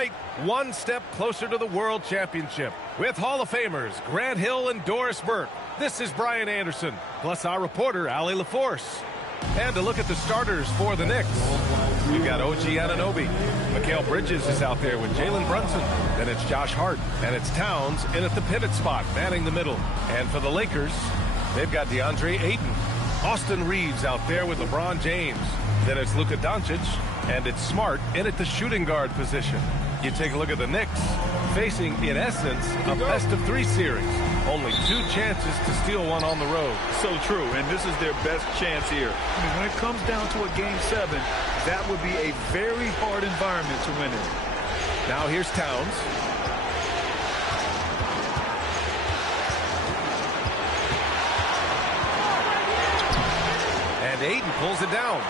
tonight, one step closer to the World Championship. With Hall of Famers Grant Hill and Doris Burke, this is Brian Anderson, plus our reporter, Allie LaForce. And to look at the starters for the Knicks, we've got OG Anunoby. Mikal Bridges is out there with Jalen Brunson. Then it's Josh Hart, and it's Towns in at the pivot spot, manning the middle. And for the Lakers, they've got DeAndre Ayton. Austin Reeves out there with LeBron James. Then it's Luka Doncic, and it's Smart in at the shooting guard position. You take a look at the Knicks, facing, in essence, a best-of-3 series. Only 2 chances to steal one on the road. So true, and this is their best chance here. I mean, when it comes down to a Game 7, that would be a very hard environment to win in. Now here's Towns. And Ayton pulls it down.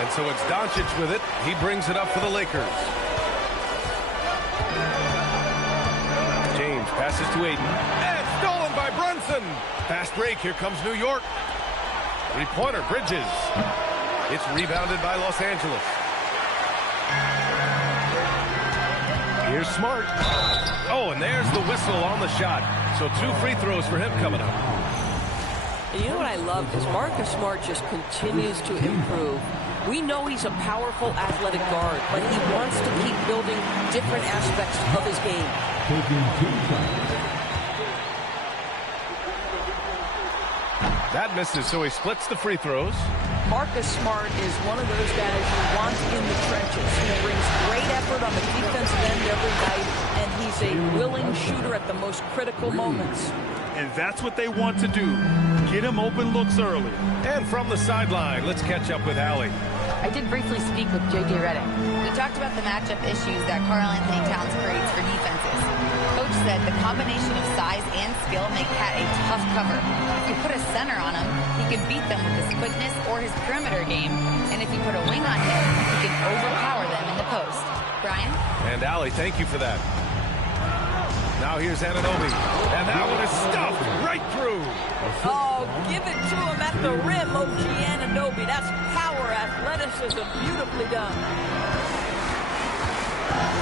And so it's Doncic with it. He brings it up for the Lakers. James passes to Ayton. And stolen by Brunson. Fast break. Here comes New York. Three-pointer, Bridges. It's rebounded by Los Angeles. Here's Smart. Oh, and there's the whistle on the shot. So 2 free throws for him coming up. And you know what I love is Marcus Smart just continues to improve. We know he's a powerful athletic guard, but he wants to keep building different aspects of his game. That misses, so he splits the free throws. Marcus Smart is one of those guys you want in the trenches. He brings great effort on the defensive end every night, and he's a willing shooter at the most critical moments. And that's what they want to do. Get him open looks early. And from the sideline, let's catch up with Allie. I did briefly speak with J.J. Redick. We talked about the matchup issues that Karl-Anthony Towns creates for defenses. Coach said the combination of size and skill make Cat a tough cover. If you put a center on him, he can beat them with his quickness or his perimeter game. And if you put a wing on him, he can overpower them in the post. Brian? And Allie, thank you for that. Now here's Anunoby. And that one is stuffed right through. Oh, give it to him at the rim, OG Anunoby. That's power, athleticism, beautifully done.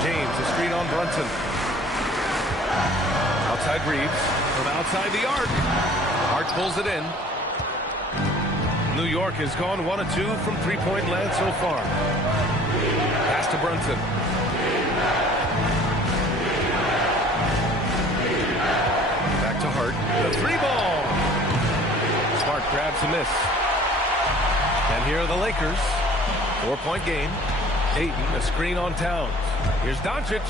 James, a screen on Brunson. Outside Reeves. From outside the arc. Hart pulls it in. New York has gone 1 of 2 from three-point land so far. Pass to Brunson. To Hart. The 3-ball. Smart grabs a miss. And here are the Lakers. 4-point game. Ayton, a screen on Towns. Here's Doncic.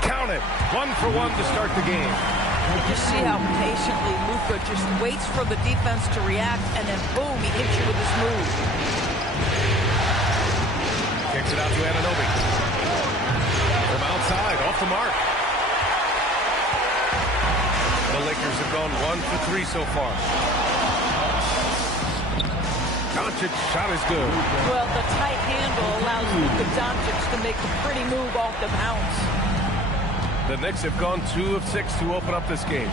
Count it. 1 for 1 to start the game. You see how patiently Luka just waits for the defense to react, and then boom, he hits you with his move. Kicks it out to Anunoby. From outside, off the mark. The Lakers have gone 1 for 3 so far. Doncic shot is good. Well, the tight handle allows Luka Doncic to make the pretty move off the bounce. The Knicks have gone 2 of 6 to open up this game.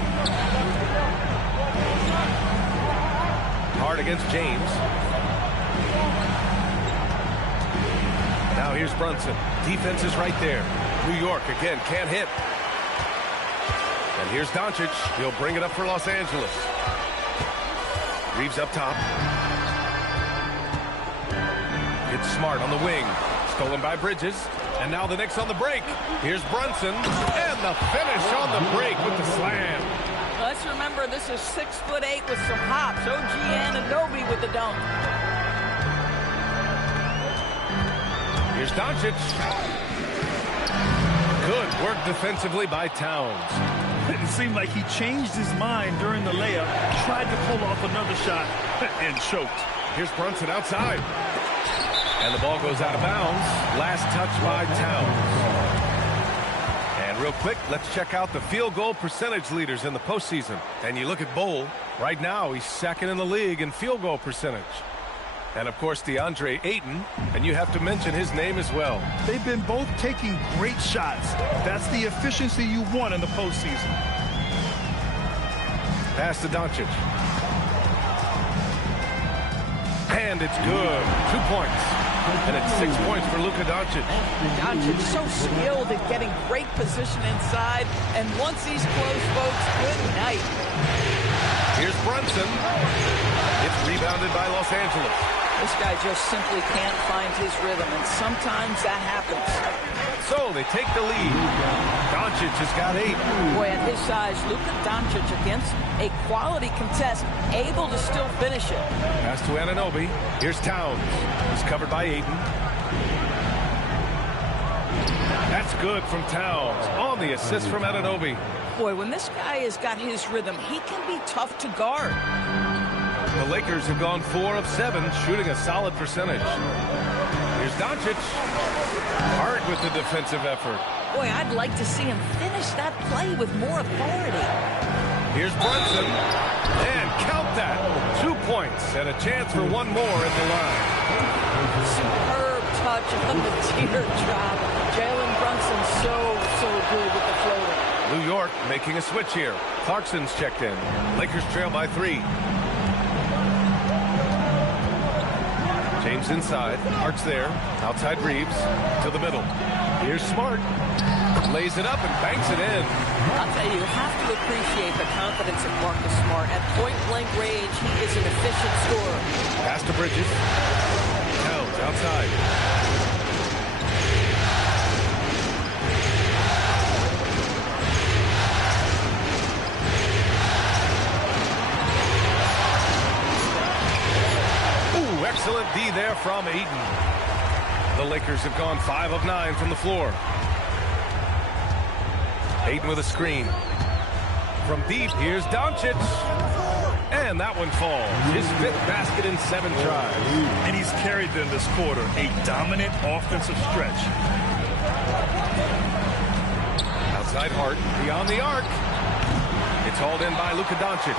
Hard against James. Now here's Brunson. Defense is right there. New York again can't hit. And here's Doncic. He'll bring it up for Los Angeles. Reeves up top. It's Smart on the wing. Stolen by Bridges. And now the Knicks on the break. Here's Brunson. And the finish on the break with the slam. Let's remember this is 6'8" with some hops. OG Anunoby with the dunk. Here's Doncic. Good work defensively by Towns. It seemed like he changed his mind during the layup, tried to pull off another shot, and choked. Here's Brunson outside. And the ball goes out of bounds. Last touch by Towns. And real quick, let's check out the field goal percentage leaders in the postseason. And you look at Bol. Right now, he's second in the league in field goal percentage. And, of course, DeAndre Ayton. And you have to mention his name as well. They've been both taking great shots. That's the efficiency you want in the postseason. Pass to Doncic. And it's good. 2 points. And it's 6 points for Luka Doncic. Doncic so skilled at getting great position inside. And once he's close, folks, good night. Here's Brunson. It's rebounded by Los Angeles. This guy just simply can't find his rhythm, and sometimes that happens. So they take the lead. Doncic has got 8. Boy, at his size, Luka Doncic against a quality contest, able to still finish it. Pass to Anunoby. Here's Towns. He's covered by Ayton. That's good from Towns on the assist from Anunoby. Boy, when this guy has got his rhythm, he can be tough to guard. The Lakers have gone 4 of 7, shooting a solid percentage. Here's Doncic. Hard with the defensive effort. Boy, I'd like to see him finish that play with more authority. Here's Brunson. And count that. 2 points and a chance for one more at the line. Superb touch on the teardrop. Jalen Brunson so good with the floater. New York making a switch here. Clarkson's checked in. Lakers trail by 3. James inside. Hart's there. Outside Reeves. To the middle. Here's Smart. Lays it up and banks it in. I'll tell you have to appreciate the confidence of Marcus Smart. At point-blank range, he is an efficient scorer. Pass to Bridges. Towns outside. Excellent D there from Ayton. The Lakers have gone 5 of 9 from the floor. Ayton with a screen. From deep, here's Doncic. And that one falls. His 5th basket in 7 tries. And he's carried them this quarter. A dominant offensive stretch. Outside Hart, beyond the arc. It's hauled in by Luka Doncic.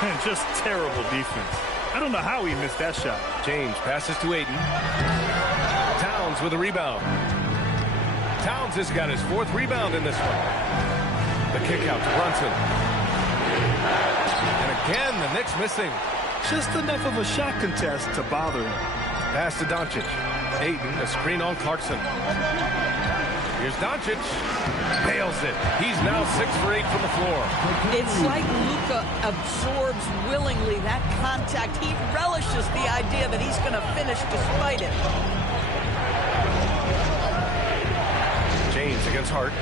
And just terrible defense. I don't know how he missed that shot. James passes to Ayton. Towns with a rebound. Towns has got his 4th rebound in this one. The kick out to Brunson. And again, the Knicks missing. Just enough of a shot contest to bother him. Pass to Doncic. Ayton, a screen on Clarkson. Here's Doncic. Nails it. He's now 6 for 8 from the floor. It's like Luka absorbs willingly that contact. He relishes the idea that he's going to finish despite it. James against Hart.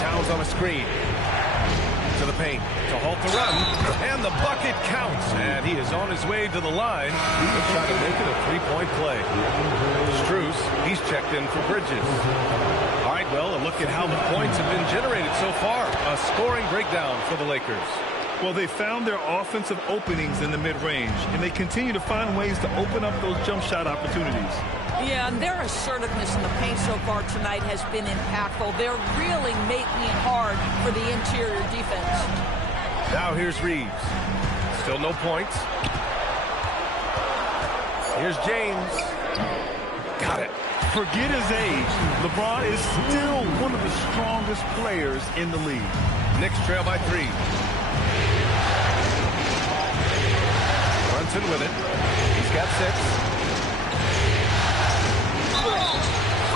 Towns on a screen. To the paint to halt the run. And the bucket counts. And he is on his way to the line. He'll try to make it a 3-point play. Strus, he's checked in for Bridges. All right, well, a look at how the points have been generated so far. A scoring breakdown for the Lakers. Well, they found their offensive openings in the mid-range, and they continue to find ways to open up those jump shot opportunities. Yeah, and their assertiveness in the paint so far tonight has been impactful. They're really making it hard for the interior defense. Now here's Reeves. Still no points. Here's James. Got it. Forget his age. LeBron is still one of the strongest players in the league. Knicks trail by 3. Brunson with it. He's got 6.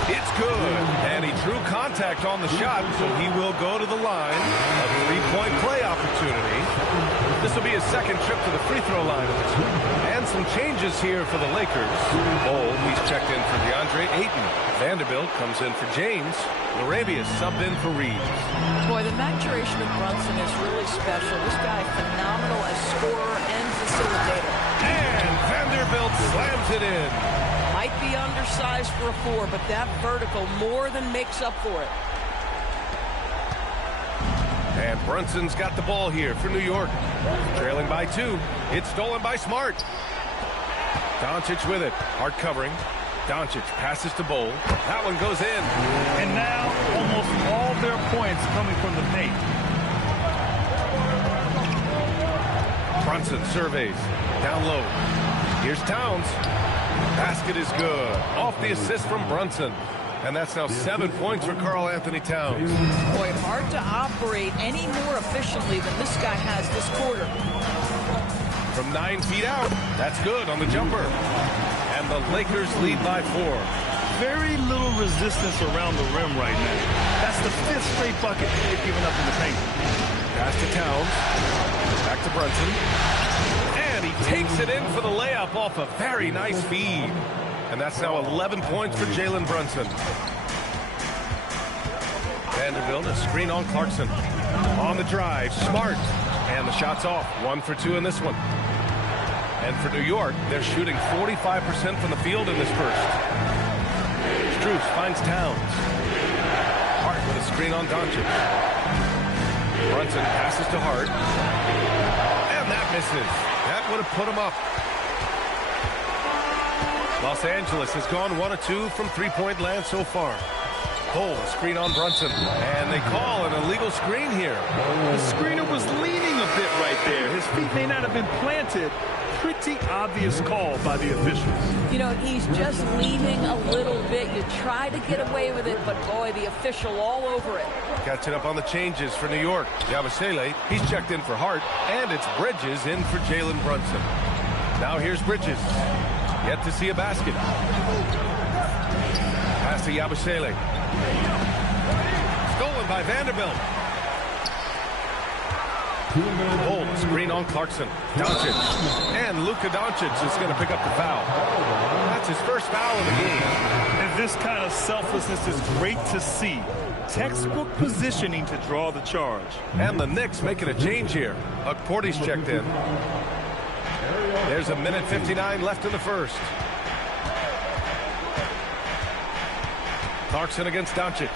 It's good. And he drew contact on the shot, so he will go to the line. A 3-point play opportunity. This will be his 2nd trip to the free throw line. And some changes here for the Lakers. Bol, he's checked in for DeAndre Ayton. Vanderbilt comes in for James. Larabia's subbed in for Reeves. Boy, the maturation of Brunson is really special. This guy, phenomenal as scorer and facilitator. And Vanderbilt slams it in. Might be undersized for a 4, but that vertical more than makes up for it. And Brunson's got the ball here for New York. Trailing by 2. It's stolen by Smart. Doncic with it. Hard covering. Doncic passes to Bol. That one goes in. And now almost all their points coming from the paint. Brunson surveys. Down low. Here's Towns. Basket is good. Off the assist from Brunson. And that's now 7 points for Karl Anthony Towns. Boy, hard to operate any more efficiently than this guy has this quarter. From 9 feet out. That's good on the jumper. And the Lakers lead by 4. Very little resistance around the rim right now. That's the 5th straight bucket they've given up in the paint. Pass to Towns. Back to Brunson. And he takes it in for the layup off a very nice feed. And that's now 11 points for Jalen Brunson. Vanderbilt, a screen on Clarkson. On the drive, Smart. And the shot's off. 1 for 2 in this one. And for New York, they're shooting 45% from the field in this first. Strus finds Towns. Hart with a screen on Doncic. Brunson passes to Hart. And that misses. That would have put him up. Los Angeles has gone 1 of 2 from three-point land so far. Cole, screen on Brunson. And they call an illegal screen here. The screener was leaning a bit right there. His feet may not have been planted. Pretty obvious call by the officials. You know, he's just leaning a little bit. You try to get away with it, but boy, the official all over it. Catching up on the changes for New York. Yabusele, he's checked in for Hart, and it's Bridges in for Jalen Brunson. Now here's Bridges. Yet to see a basket. Pass to Yabusele. Stolen by Vanderbilt. Cole, screen on Clarkson. Doncic. And Luka Doncic is going to pick up the foul. That's his first foul of the game. And this kind of selflessness is great to see. Textbook positioning to draw the charge. And the Knicks making a change here. Porty's checked in. There's a minute 59 left in the first. Clarkson against Doncic.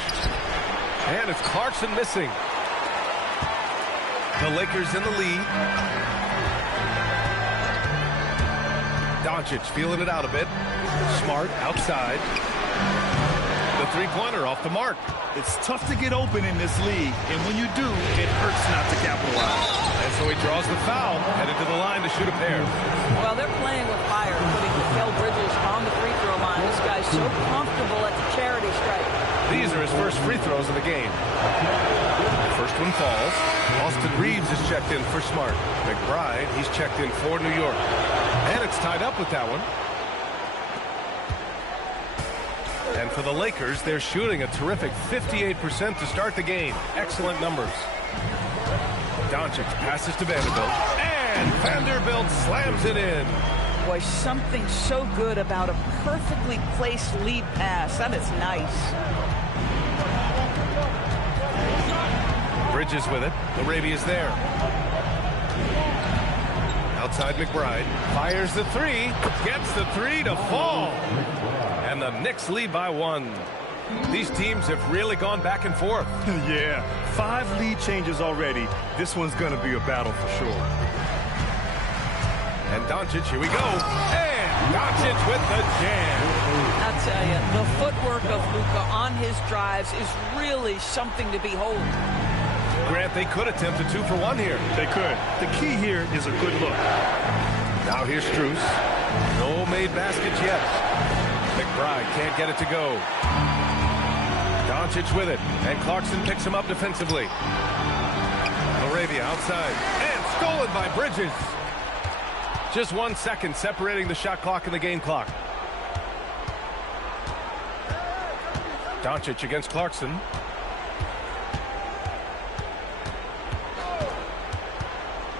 And it's Clarkson missing. The Lakers in the lead. Doncic feeling it out a bit. Smart outside. The three-pointer off the mark. It's tough to get open in this league, and when you do, it hurts not to capitalize. And so he draws the foul, headed to the line to shoot a pair. Well, they're playing with fire, putting Mikal Bridges on the free throw line. This guy's so comfortable at the charity stripe. These are his first free throws of the game. The first one falls. Austin Reeves is checked in for Smart. McBride, he's checked in for New York. And it's tied up with that one. And for the Lakers, they're shooting a terrific 58% to start the game. Excellent numbers. Doncic passes to Vanderbilt. And Vanderbilt slams it in. Boy, something so good about a perfectly placed lead pass. That is nice. Bridges with it. Arabia's there. Outside McBride. Fires the three. Gets the three to fall. And the Knicks lead by 1. These teams have really gone back and forth. Yeah, 5 lead changes already. This one's going to be a battle for sure. And Doncic, here we go. And Doncic with the jam. I'll tell you, the footwork of Luka on his drives is really something to behold. Grant, they could attempt a 2 for 1 here. They could. The key here is a good look. Now here's Strus. No made baskets yet. McBride can't get it to go. Doncic with it. And Clarkson picks him up defensively. Arabia outside. And stolen by Bridges. Just 1 second separating the shot clock and the game clock. Doncic against Clarkson.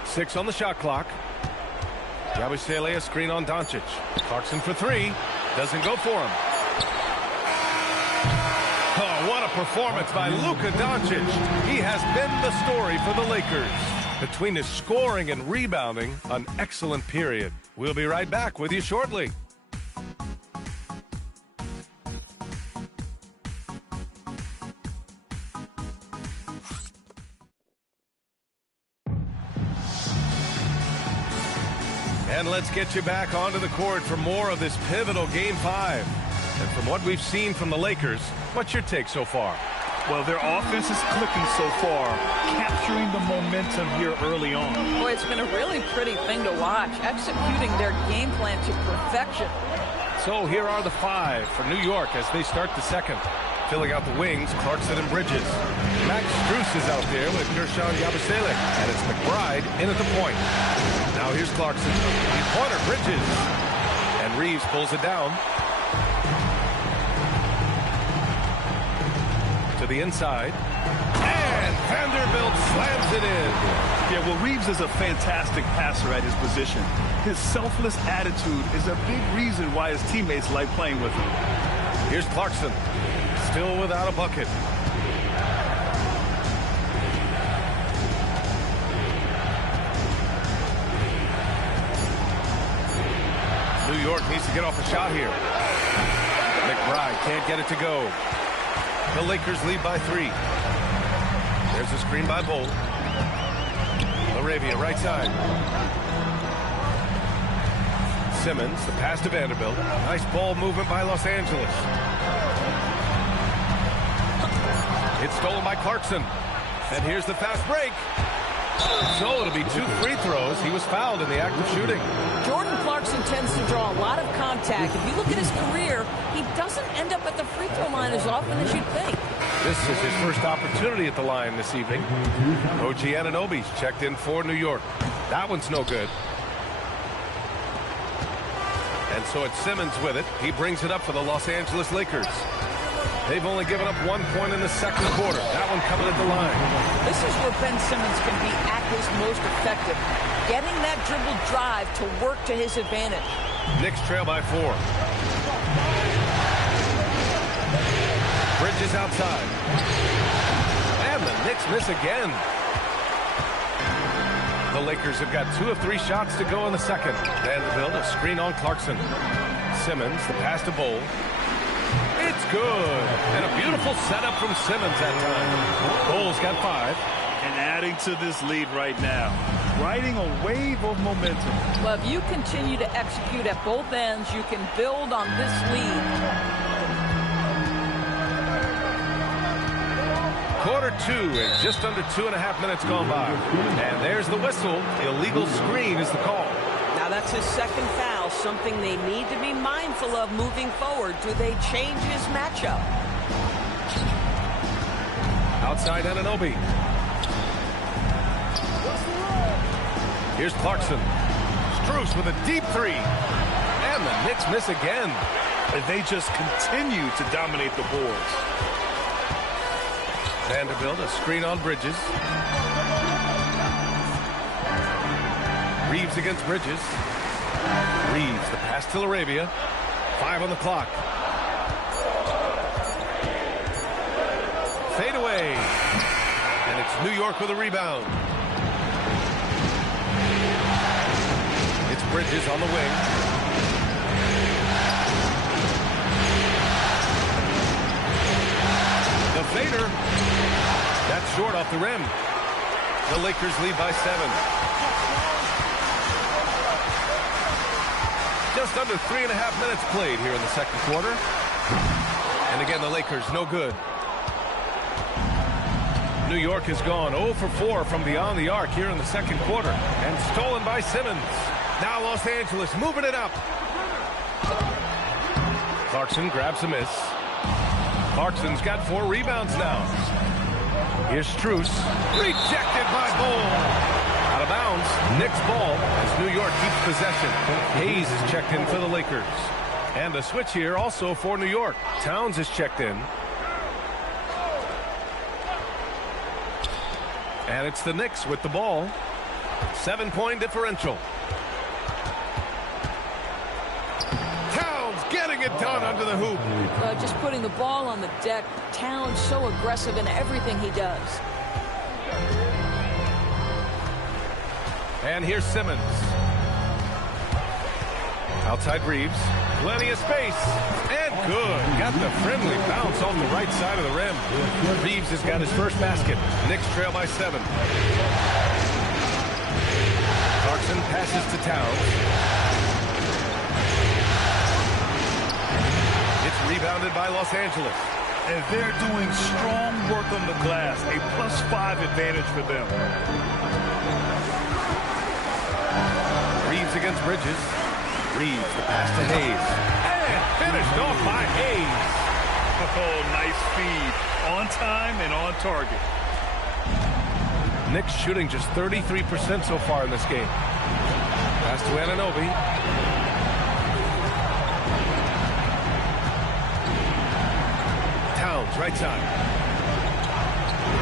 Six on the shot clock. Yabusele, a screen on Doncic. Clarkson for 3. Doesn't go for him. Oh, what a performance by Luka Doncic. He has been the story for the Lakers. Between his scoring and rebounding, an excellent period. We'll be right back with you shortly. And let's get you back onto the court for more of this pivotal Game 5. And from what we've seen from the Lakers, what's your take so far? Well, their offense is clicking so far, capturing the momentum here early on. Boy, it's been a really pretty thing to watch, executing their game plan to perfection. So here are the 5 for New York as they start the second. Filling out the wings, Clarkson and Bridges. Max Strus is out there with Gershon Yabusele. And it's McBride in at the point. Now here's Clarkson. Three-pointer, Bridges. And Reeves pulls it down. To the inside. And Vanderbilt slams it in. Yeah, well, Reeves is a fantastic passer at his position. His selfless attitude is a big reason why his teammates like playing with him. Here's Clarkson. Still without a bucket. New York needs to get off a shot here. McBride can't get it to go. The Lakers lead by 3. There's a screen by Bolt. Arabia, right side. Simmons, the pass to Vanderbilt. Nice ball movement by Los Angeles. It's stolen by Clarkson. And here's the fast break. So it'll be 2 free throws. He was fouled in the act of shooting. Jordan Clarkson tends to draw a lot of contact. If you look at his career, he doesn't end up at the free throw line as often as you'd think. This is his first opportunity at the line this evening. OG Anunoby's checked in for New York. That one's no good. And so it's Simmons with it. He brings it up for the Los Angeles Lakers. They've only given up 1 point in the second quarter. That one coming at the line. This is where Ben Simmons can be at his most effective. Getting that dribble drive to work to his advantage. Knicks trail by 4. Bridges outside. And the Knicks miss again. The Lakers have got 2 of 3 shots to go in the second. Vanderbilt, a screen on Clarkson. Simmons, the pass to Bowl. It's good. And a beautiful setup from Simmons that time. Bowles got 5. And adding to this lead right now. Riding a wave of momentum. Well, if you continue to execute at both ends, you can build on this lead. Quarter 2 and just under 2.5 minutes gone by. And there's the whistle. The illegal screen is the call. Now that's his second foul, something they need to be mindful of moving forward. Do they change his matchup? Outside Anunoby. Here's Clarkson. Strus with a deep 3. And the Knicks miss again. And they just continue to dominate the boards. Vanderbilt, a screen on Bridges. Reeves against Bridges. Reeves, the pass to Arabia. 5 on the clock. Fade away. And it's New York with a rebound. It's Bridges on the wing. The fader. That's short off the rim. The Lakers lead by 7. Just under 3.5 minutes played here in the second quarter. And again, the Lakers no good. New York has gone 0 for 4 from beyond the arc here in the second quarter. And stolen by Simmons. Now Los Angeles moving it up. Clarkson grabs a miss. Clarkson's got 4 rebounds now. Here's Strus. Rejected by Bowl. Out of bounds. Knicks ball as New York keeps possession. Hayes is checked in for the Lakers. And a switch here also for New York. Towns is checked in. And it's the Knicks with the ball. 7-point differential. Towns getting it done under the hoop. Just putting the ball on the deck. Towns so aggressive in everything he does. And here's Simmons. Outside Reeves. Plenty of space. And good. Got the friendly bounce off the right side of the rim. Reeves has got his first basket. Knicks trail by 7. Clarkson passes to Towns. It's rebounded by Los Angeles. And they're doing strong work on the glass. A +5 advantage for them. Reeves against Bridges. Reeves, the pass to Hayes. And finished off by Hayes. Oh, nice feed. On time and on target. Knicks shooting just 33% so far in this game. Pass to Anunoby. Towns, right side.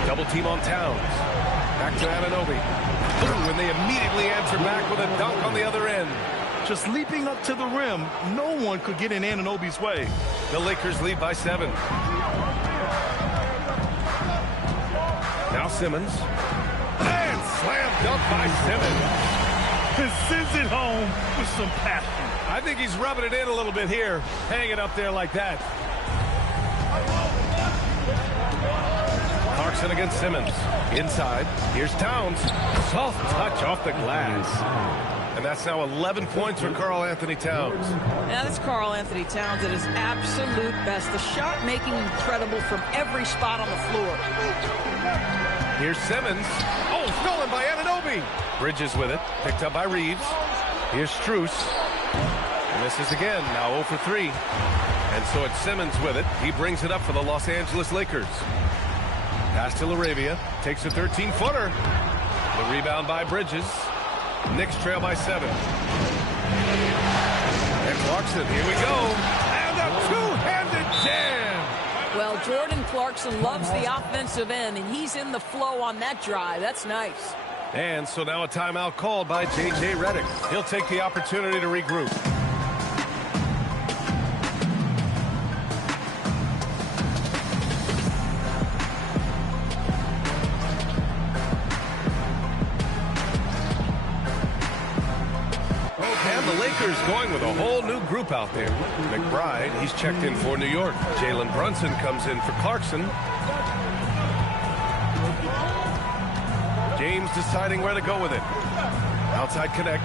Double team on Towns. Back to Anunoby. Ooh, and they immediately answer back with a dunk on the other end. Just leaping up to the rim, no one could get in Anunoby's way. The Lakers lead by 7. Now Simmons. And slam dunk by Simmons. Sends it home with some passion. I think he's rubbing it in a little bit here. Hang it up there like that. Clarkson against Simmons. Inside. Here's Towns. Soft touch off the glass. And that's now 11 points for Karl-Anthony Towns. Now that's Karl-Anthony Towns at his absolute best. The shot making incredible from every spot on the floor. Here's Simmons. Oh, stolen by Anunoby. Bridges with it. Picked up by Reeves. Here's Strus. Misses again. Now 0 for 3. And so it's Simmons with it. He brings it up for the Los Angeles Lakers. Pass to LaRavia. Takes a 13-footer. The rebound by Bridges. Knicks trail by 7. And Clarkson, here we go. And a two-handed jam. Well, Jordan Clarkson loves the offensive end, and he's in the flow on that drive. That's nice. And so now a timeout called by J.J. Redick. He'll take the opportunity to regroup. Going with a whole new group out there. McBride, he's checked in for New York. Jalen Brunson comes in for Clarkson. James deciding where to go with it. Outside connect.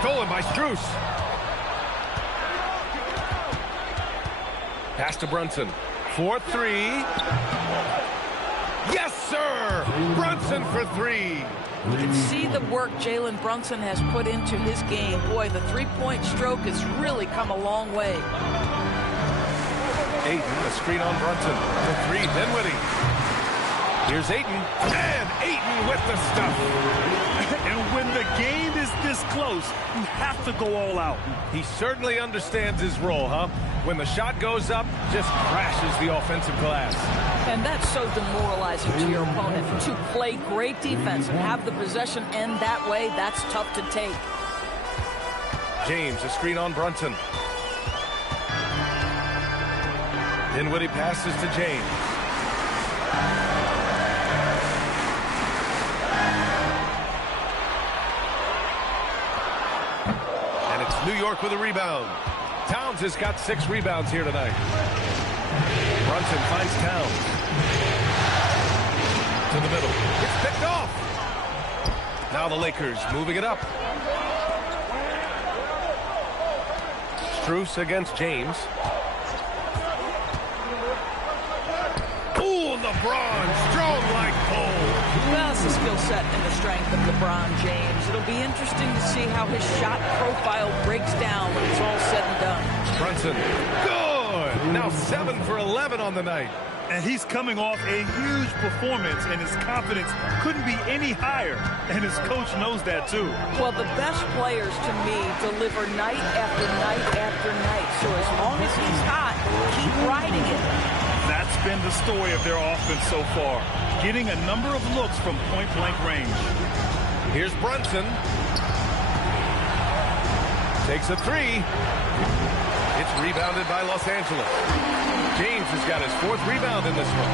Stolen by Strus. Pass to Brunson. 4-3. Yes, sir! Brunson for 3. You can see the work Jalen Brunson has put into his game. Boy, the three-point stroke has really come a long way. Ayton, a screen on Brunson. For 3, Dinwiddie. Here's Ayton. And Ayton with the stuff. And when the game is this close, you have to go all out. He certainly understands his role, huh? When the shot goes up, just crashes the offensive glass. And that's so demoralizing to your opponent. To play great defense and have the possession end that way, that's tough to take. James, a screen on Brunson. Dinwiddie passes to James. And it's New York with a rebound. Towns has got 6 rebounds here tonight. Brunson finds Towns. To the middle. It's picked off. Now the Lakers moving it up. Strus against James. Ooh, LeBron, strong like pole. Well, it's the skill set and the strength of LeBron James. It'll be interesting to see how his shot profile breaks down when it's all said and done. Brunson, good. Now 7 for 11 on the night. And he's coming off a huge performance, and his confidence couldn't be any higher. And his coach knows that, too. Well, the best players, to me, deliver night after night after night. So as long as he's hot, keep riding it. That's been the story of their offense so far, getting a number of looks from point-blank range. Here's Brunson. Takes a 3. It's rebounded by Los Angeles. James has got his 4th rebound in this one.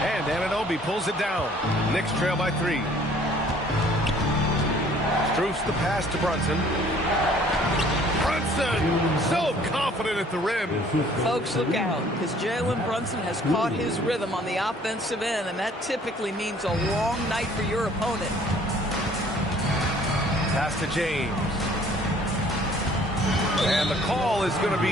And Anunoby pulls it down. Knicks trail by 3. Strus the pass to Brunson. Brunson, so confident at the rim. Folks, look out, because Jalen Brunson has caught his rhythm on the offensive end, and that typically means a long night for your opponent. Pass to James. And the call is going to be,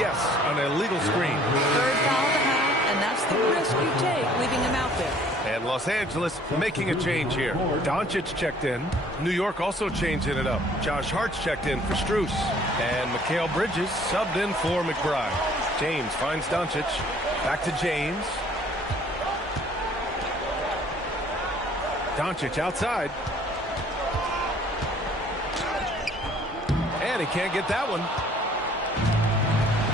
yes, an illegal screen. 3rd foul of the half, and that's the risk you take, leaving him out there. And Los Angeles making a change here. Doncic checked in. New York also changing it up. Josh Hart's checked in for Strus. And Mikal Bridges subbed in for McBride. James finds Doncic. Back to James. Doncic outside. he can't get that one.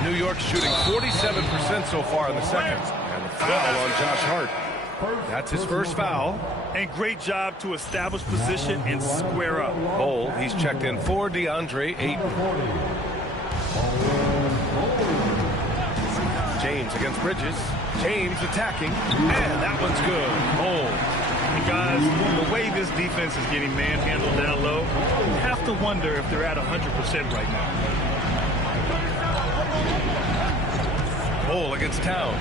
New York shooting 47% so far in the second. And the foul on Josh Hart. That's his first foul. And great job to establish position and square up. Bol, he's checked in for DeAndre Ayton. James against Bridges. James attacking. And that one's good. Bol. And guys, the way this defense is getting manhandled down low, you have to wonder if they're at 100% right now. Bol against Towns.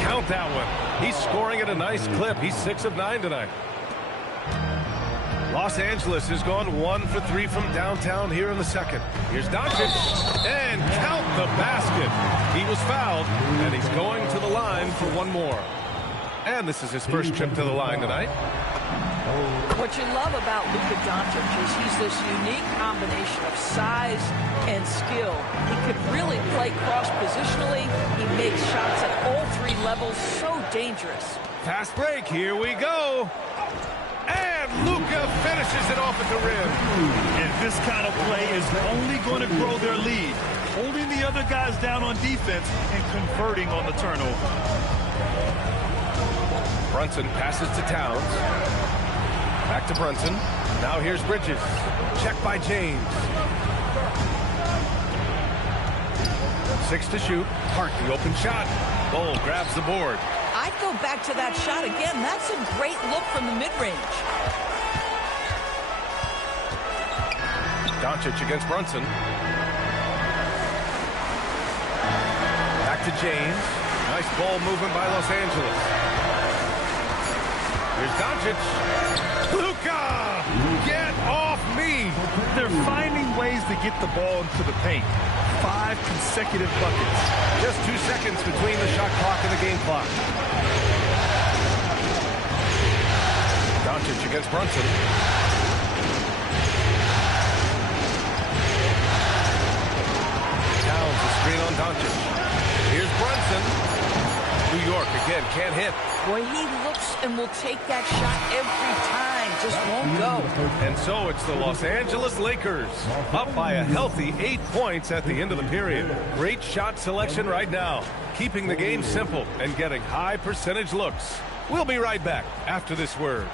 Count that one. He's scoring at a nice clip. He's 6 of 9 tonight. Los Angeles has gone 1 for 3 from downtown here in the second. Here's Doncic. And count the basket. He was fouled, and he's going to the line for one more. And this is his first trip to the line tonight. What you love about Luka Doncic is he's this unique combination of size and skill. He could really play cross-positionally. He makes shots at all 3 levels. So dangerous. Fast break. Here we go. And Luka finishes it off at the rim. And this kind of play is only going to grow their lead. Holding the other guys down on defense and converting on the turnover. Brunson passes to Towns. Back to Brunson. Now here's Bridges. Check by James. 6 to shoot. Hart, the open shot. Bol grabs the board. I'd go back to that shot again. That's a great look from the mid-range. Doncic against Brunson. Back to James. Nice ball movement by Los Angeles. Here's Doncic. Luka! Get off me! They're finding ways to get the ball into the paint. 5 consecutive buckets. Just 2 seconds between the shot clock and the game clock. Doncic against Brunson. Towns the screen on Doncic. Here's Brunson. New York again can't hit. Boy, he looks and will take that shot every time. Just won't go. And so it's the Los Angeles Lakers up by a healthy 8 points at the end of the period. Great shot selection right now, keeping the game simple and getting high percentage looks. We'll be right back after this word.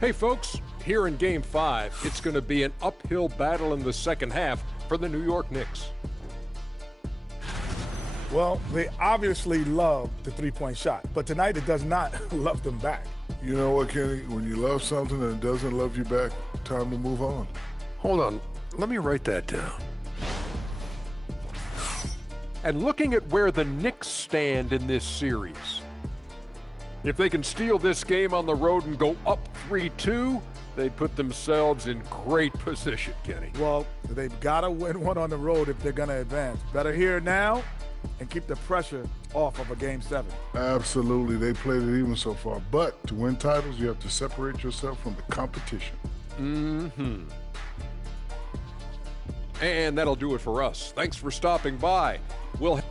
Hey folks, here in Game 5, it's going to be an uphill battle in the second half for the New York Knicks. Well, they obviously love the three-point shot, but tonight it does not love them back. You know what, Kenny? When you love something and it doesn't love you back, time to move on. Hold on, let me write that down. And looking at where the Knicks stand in this series, if they can steal this game on the road and go up 3-2, they put themselves in great position, Kenny. Well, they've got to win one on the road if they're going to advance. Better here now and keep the pressure off of a Game 7. Absolutely. They played it even so far. But to win titles, you have to separate yourself from the competition. Mm-hmm. And that'll do it for us. Thanks for stopping by. We'll...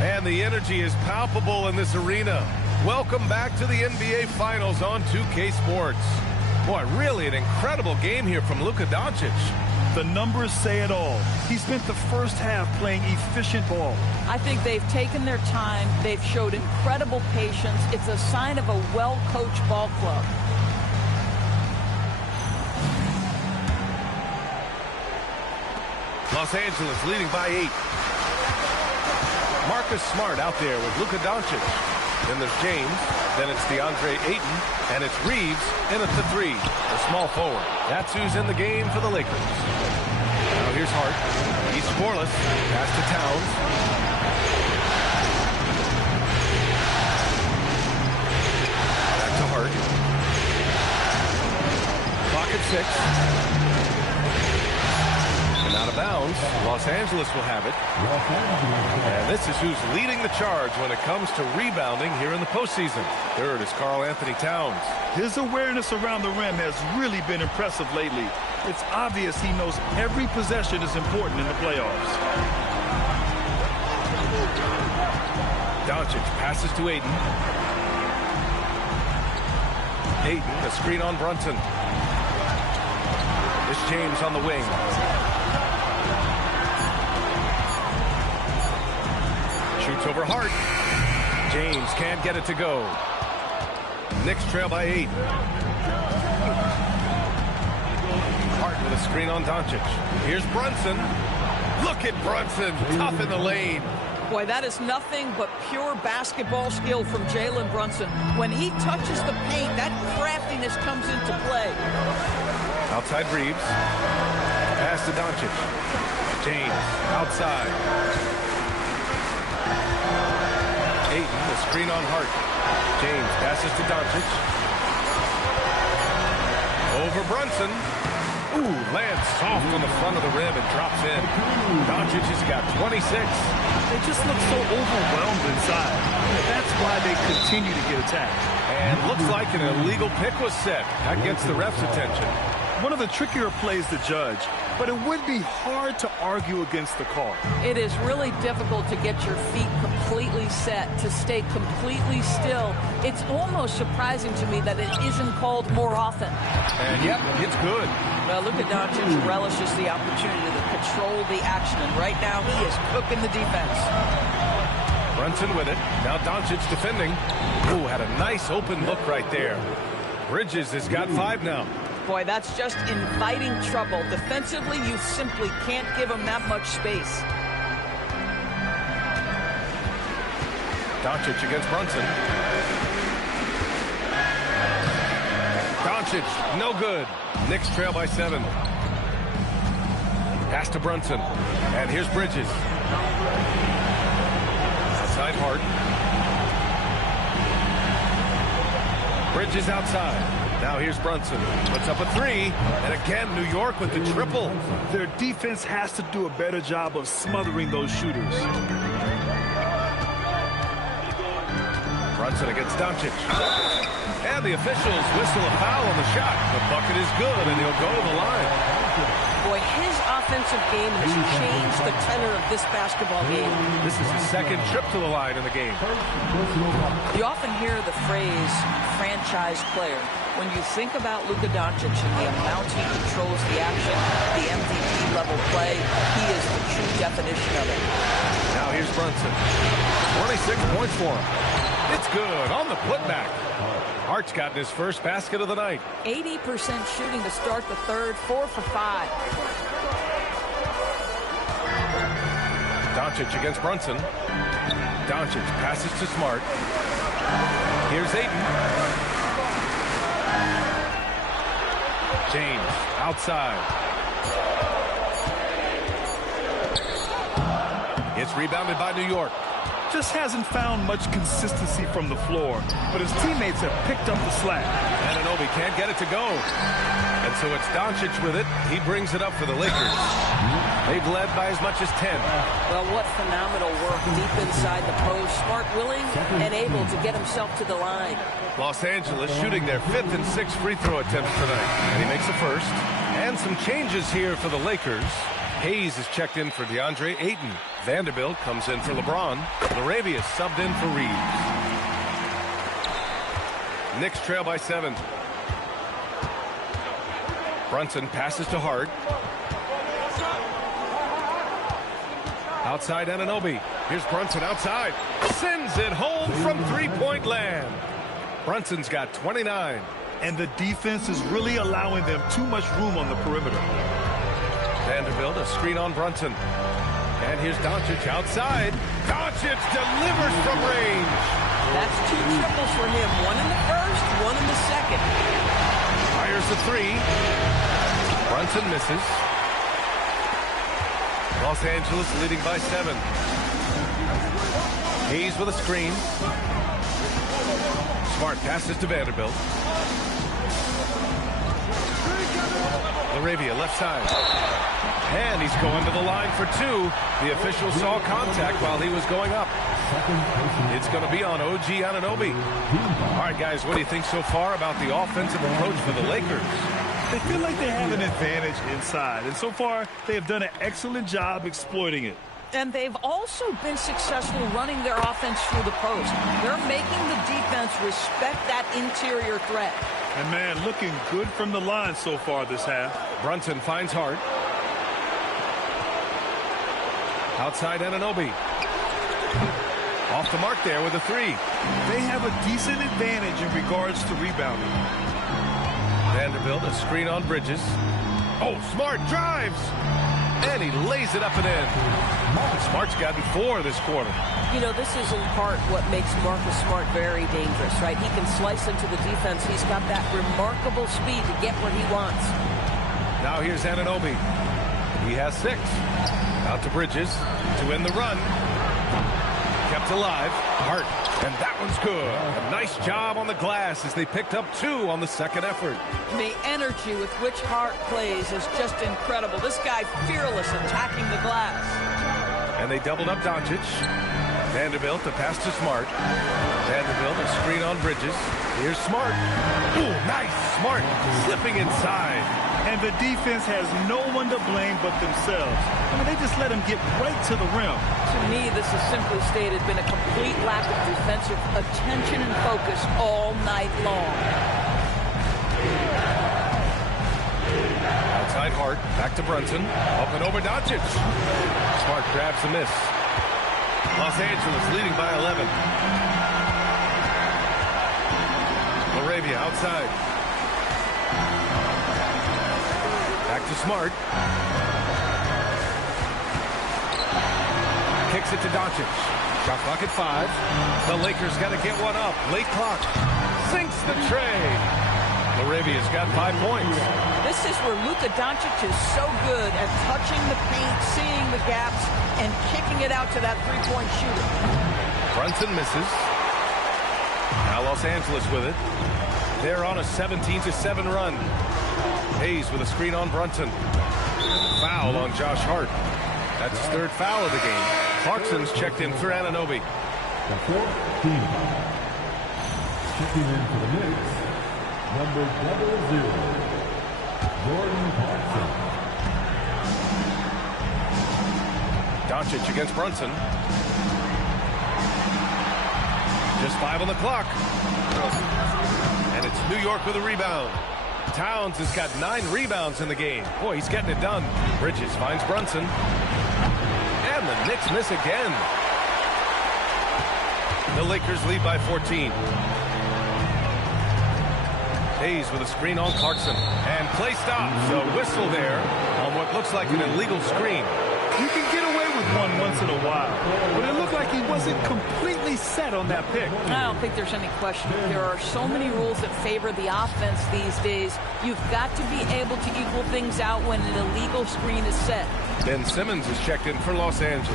And the energy is palpable in this arena. Welcome back to the NBA Finals on 2K Sports. Boy, really an incredible game here from Luka Doncic. The numbers say it all. He spent the first half playing efficient ball. I think they've taken their time. They've showed incredible patience. It's a sign of a well-coached ball club. Los Angeles leading by 8. Marcus Smart out there with Luka Doncic. Then there's James. Then it's DeAndre Ayton. And it's Reeves in at the 3, the small forward. That's who's in the game for the Lakers. Now here's Hart. He's scoreless. Pass to Towns. Back to Hart. Clock and 6. And out of bounds. Los Angeles will have it. And this is who's leading the charge when it comes to rebounding here in the postseason. Third is Karl-Anthony Towns. His awareness around the rim has really been impressive lately. It's obvious he knows every possession is important in the playoffs. Doncic passes to Ayton. Ayton, a screen on Brunson. It's James on the wing. Shoots over Hart. James can't get it to go. Knicks trail by 8. Hart with a screen on Doncic. Here's Brunson. Look at Brunson, tough in the lane. Boy, that is nothing but pure basketball skill from Jalen Brunson. When he touches the paint, that craftiness comes into play. Outside Reeves. Pass to Doncic. James outside. Ayton, the screen on Hart. James passes to Doncic. Over Brunson. Ooh, lands soft on the front of the rim and drops in. Doncic has got 26. They just look so overwhelmed inside. That's why they continue to get attacked. And looks like an illegal pick was set. That gets the ref's attention. One of the trickier plays to judge, but it would be hard to argue against the call. It is really difficult to get your feet completely set, to stay completely still. It's almost surprising to me that it isn't called more often. And yep, it's good. Well, Luka Doncic relishes the opportunity to control the action, and right now he is cooking the defense. Brunson with it. Now Doncic defending. Ooh, had a nice open look right there. Bridges has got 5 now. Boy, that's just inviting trouble. Defensively, you simply can't give him that much space. Doncic against Brunson. Doncic, no good. Knicks trail by 7. Pass to Brunson. And here's Bridges. Outside Hart. Bridges outside. Now here's Brunson. Puts up a 3. And again, New York with the triple. Their defense has to do a better job of smothering those shooters. Brunson against Doncic. And the officials whistle a foul on the shot. The bucket is good, and he'll go to the line. Boy, his offensive game has changed the tenor of this basketball game. This is his second trip to the line in the game. You often hear the phrase franchise player. When you think about Luka Doncic and the amount he controls the action, the MVP level play, he is the true definition of it. Now here's Brunson. 26 points for him. It's good on the putback. Hart's gotten his first basket of the night. 80% shooting to start the third, 4 for 5. Doncic against Brunson. Doncic passes to Smart. Here's Ayton. James outside. It's rebounded by New York. Just hasn't found much consistency from the floor, but his teammates have picked up the slack. Anunoby can't get it to go. And so it's Doncic with it. He brings it up for the Lakers. They've led by as much as 10. Well, what phenomenal work deep inside the post. Smart, willing, and able to get himself to the line. Los Angeles shooting their 5th and 6th free throw attempts tonight. And he makes the first. And some changes here for the Lakers. Hayes is checked in for DeAndre Ayton. Vanderbilt comes in for LeBron. Laravia subbed in for Reeves. Knicks trail by 7. Brunson passes to Hart. Outside Anunoby. Here's Brunson outside. Sends it home from three-point land. Brunson's got 29. And the defense is really allowing them too much room on the perimeter. Vanderbilt, a screen on Brunson. And here's Doncic outside. Doncic delivers from range. That's 2 triples for him. 1 in the first, 1 in the second. Fires the 3. Brunson misses. Los Angeles leading by 7. Hayes with a screen. Smart passes to Vanderbilt. LaRavia, left side. And he's going to the line for two. The official saw contact while he was going up. It's going to be on OG Anunoby. All right, guys, what do you think so far about the offensive approach for the Lakers? They feel like they have an advantage inside, and so far they have done an excellent job exploiting it. And they've also been successful running their offense through the post. They're making the defense respect that interior threat. And, man, looking good from the line so far this half. Brunson finds Hart. Outside Anunoby. Off the mark there with a three. They have a decent advantage in regards to rebounding. Vanderbilt, a screen on Bridges. Oh, Smart drives. And he lays it up and in. Smart's gotten 4 this quarter. You know, this is in part what makes Marcus Smart very dangerous, right? He can slice into the defense. He's got that remarkable speed to get where he wants. Now here's Anunoby. He has 6. Out to Bridges to end the run. Kept alive. Hart. And that one's good. A nice job on the glass as they picked up 2 on the second effort. The energy with which Hart plays is just incredible. This guy fearless attacking the glass. And they doubled up Doncic. Vanderbilt, the pass to Smart. Vanderbilt, a screen on Bridges. Here's Smart. Ooh, nice. Smart slipping inside. And the defense has no one to blame but themselves. I mean, they just let him get right to the rim. To me, this has simply stated been a complete lack of defensive attention and focus all night long. Outside Hart, back to Brunson. Up and over Doncic. Smart grabs the miss. Los Angeles leading by 11. LaRavia outside. Back to Smart. Kicks it to Doncic. Shot clock at 5. The Lakers got to get one up. Late clock. Sinks the tray. LaRavia's got 5 points. This is where Luka Doncic is so good at touching the paint, seeing the gaps, and kicking it out to that three-point shooter. Brunson misses. Now Los Angeles with it. They're on a 17-7 run. Hayes with a screen on Brunson. Foul on Josh Hart. That's his 3rd foul of the game. Clarkson's checked in for Anunoby. The 4th team foul. Checking in for the Knicks, number 00, Jordan Clarkson. Doncic against Brunson. Just 5 on the clock. And it's New York with a rebound. Towns has got 9 rebounds in the game. Boy, he's getting it done. Bridges finds Brunson. And the Knicks miss again. The Lakers lead by 14. Hayes with a screen on Clarkson. And play stops. A whistle there on what looks like an illegal screen. You can get away with one once in a while, but it looked like he wasn't completely set on that pick. I don't think there's any question. There are so many rules that favor the offense these days. You've got to be able to equal things out when an illegal screen is set. Ben Simmons is checked in for Los Angeles.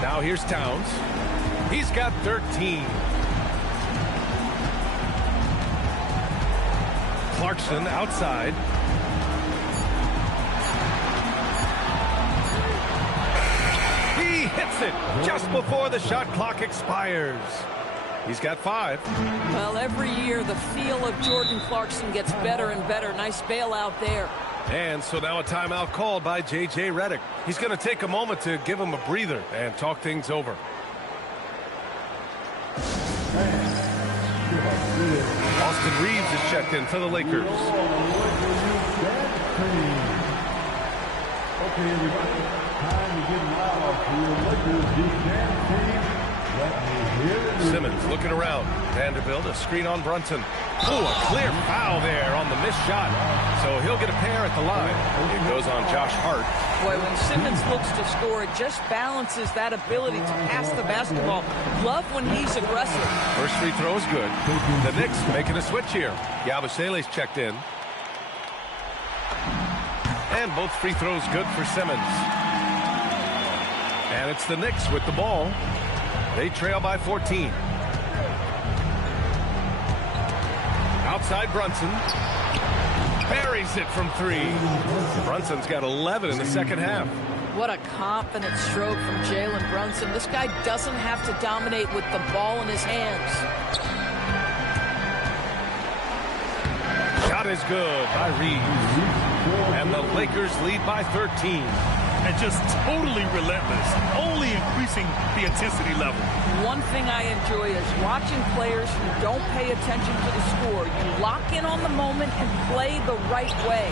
Now here's Towns. He's got 13. Clarkson outside. He hits it just before the shot clock expires. He's got 5. Well, every year the feel of Jordan Clarkson gets better and better. Nice bailout there. And so now a timeout called by J.J. Redick. He's going to take a moment to give him a breather and talk things over. Austin Reeves is checked in for the Lakers. Okay, everybody, time to get loud for your Lakers defense team. Let me hear it. Simmons looking around. Vanderbilt, a screen on Brunson. Oh, a clear foul there on the missed shot. So he'll get a pair at the line. It goes on Josh Hart. Boy, when Simmons looks to score, it just balances that ability to pass the basketball. Love when he's aggressive. First free throw is good. The Knicks making a switch here. Yabusele's checked in. And both free throws good for Simmons. And it's the Knicks with the ball. They trail by 14. Outside Brunson. buries it from 3. Brunson's got 11 in the second half. What a confident stroke from Jalen Brunson. This guy doesn't have to dominate with the ball in his hands. Shot is good by Reeves. And the Lakers lead by 13. And just totally relentless, only increasing the intensity level. One thing I enjoy is watching players who don't pay attention to the score. You lock in on the moment and play the right way.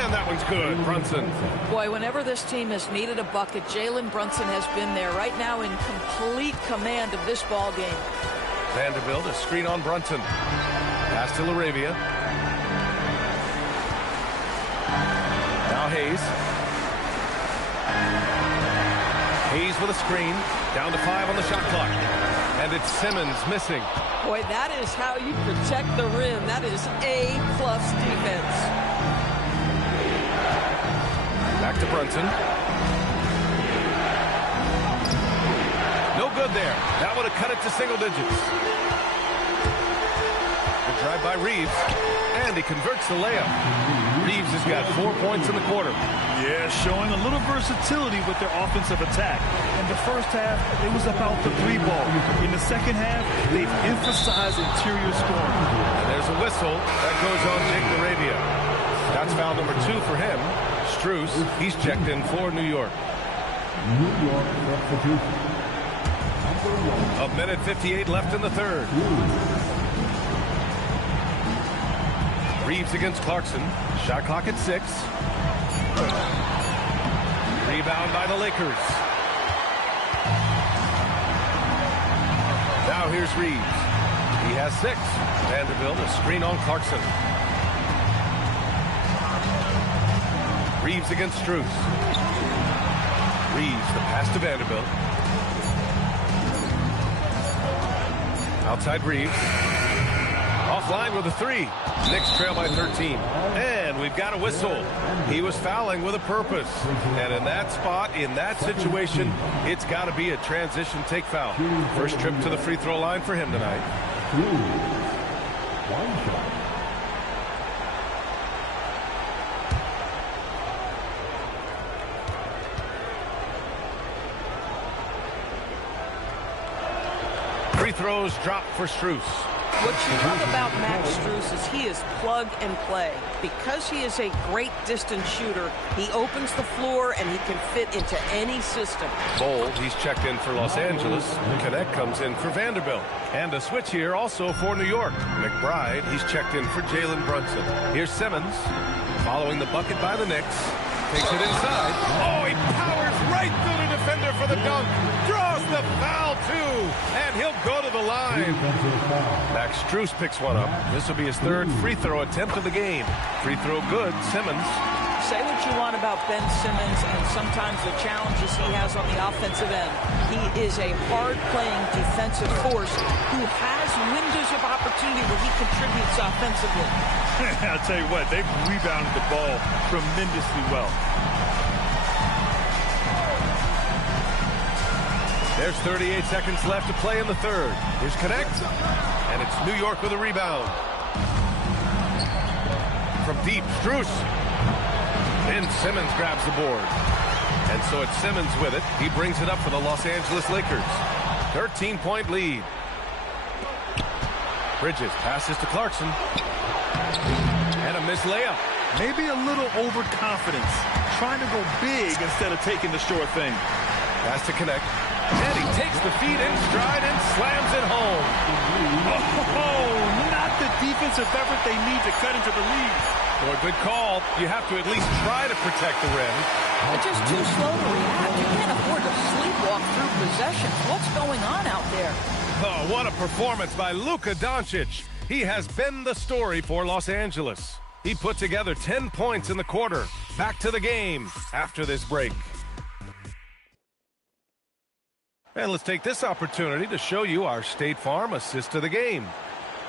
And that one's good, Brunson. Boy, whenever this team has needed a bucket, Jalen Brunson has been there right now in complete command of this ball game. Vanderbilt, a screen on Brunson. Pass to LaRavia. Now Hayes. Hayes with a screen. Down to 5 on the shot clock. And it's Simmons missing. Boy, that is how you protect the rim. That is A-plus defense. Back to Brunson. No good there. That would have cut it to single digits. The drive by Reeves. And he converts the layup. Reeves has got 4 points in the quarter. Yeah, showing a little versatility with their offensive attack. In the first half, it was about the 3 ball. In the second half, they've emphasized interior scoring. And there's a whistle that goes on Jake LaRavia. That's foul number 2 for him. Strus, he's checked in for New York. New York substitution. A minute 58 left in the third. Reeves against Clarkson. Shot clock at 6. Rebound by the Lakers. Now here's Reeves. He has 6. Vanderbilt, a screen on Clarkson. Reeves against Strus. Reeves, the pass to Vanderbilt. Outside Reeves. Offline with a 3. Knicks trail by 13. And we've got a whistle. He was fouling with a purpose. And in that spot, in that situation, it's got to be a transition take foul. First trip to the free throw line for him tonight. One shot. Free throws drop for Strus. What you love about Max Strus is he is plug and play. Because he is a great distance shooter, he opens the floor and he can fit into any system. Bold, he's checked in for Los Angeles. Cadet comes in for Vanderbilt. And a switch here also for New York. McBride, he's checked in for Jalen Brunson. Here's Simmons, following the bucket by the Knicks. Takes it inside. Oh, he powers right through the defender for the dunk. Draws the foul, too. And he'll go to the line. Max Strus picks one up. This will be his 3rd free throw attempt of the game. Free throw good. Simmons. Say what you want about Ben Simmons and sometimes the challenges he has on the offensive end. He is a hard-playing defensive force who has windows of opportunity where he contributes offensively. I'll tell you what, they've rebounded the ball tremendously well. There's 38 seconds left to play in the third. Here's Connect, and it's New York with a rebound. From deep, Strus. Then Simmons grabs the board. And so it's Simmons with it. He brings it up for the Los Angeles Lakers. 13-point lead. Bridges passes to Clarkson. And a missed layup. Maybe a little overconfidence. Trying to go big instead of taking the short thing. Pass to Connect. And he takes the feet in stride and slams it home. Oh, not the defensive effort they need to cut into the lead. Boy, good call. You have to at least try to protect the rim. They're just too slow to react. You can't afford to sleepwalk through possessions. What's going on out there? Oh, what a performance by Luka Doncic. He has been the story for Los Angeles. He put together 10 points in the quarter. Back to the game after this break. And let's take this opportunity to show you our State Farm assist of the game.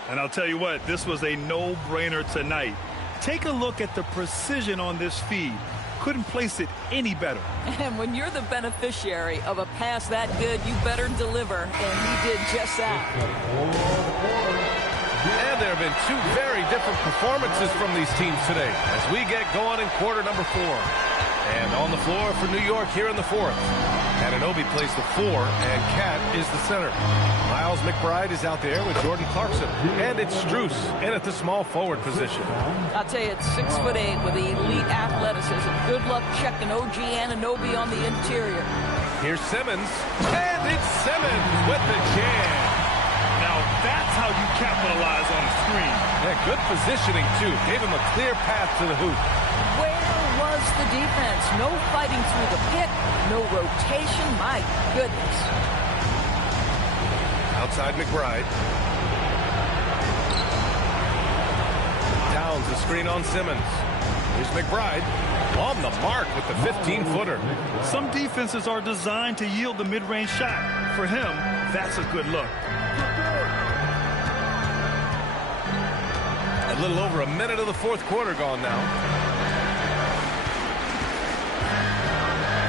And I'll tell you what, this was a no-brainer tonight. Take a look at the precision on this feed. Couldn't place it any better. And when you're the beneficiary of a pass that good, you better deliver. And he did just that. And there have been two very different performances from these teams today as we get going in quarter number 4. And on the floor for New York here in the 4th. Anunoby plays the 4, and Cat is the center. Miles McBride is out there with Jordan Clarkson. And it's Strus in at the small forward position. I'll tell you, it's 6'8" with elite athleticism. Good luck checking OG Anunoby on the interior. Here's Simmons, and it's Simmons with the jam. Now that's how you capitalize on a screen. Yeah, good positioning, too. Gave him a clear path to the hoop. Where was the defense? No fighting through the pick, no rotation. My goodness. Outside McBride. Towns the screen on Simmons. Here's McBride on the mark with the 15-footer. Some defenses are designed to yield the mid-range shot. For him, that's a good look. A little over a minute of the 4th quarter gone now.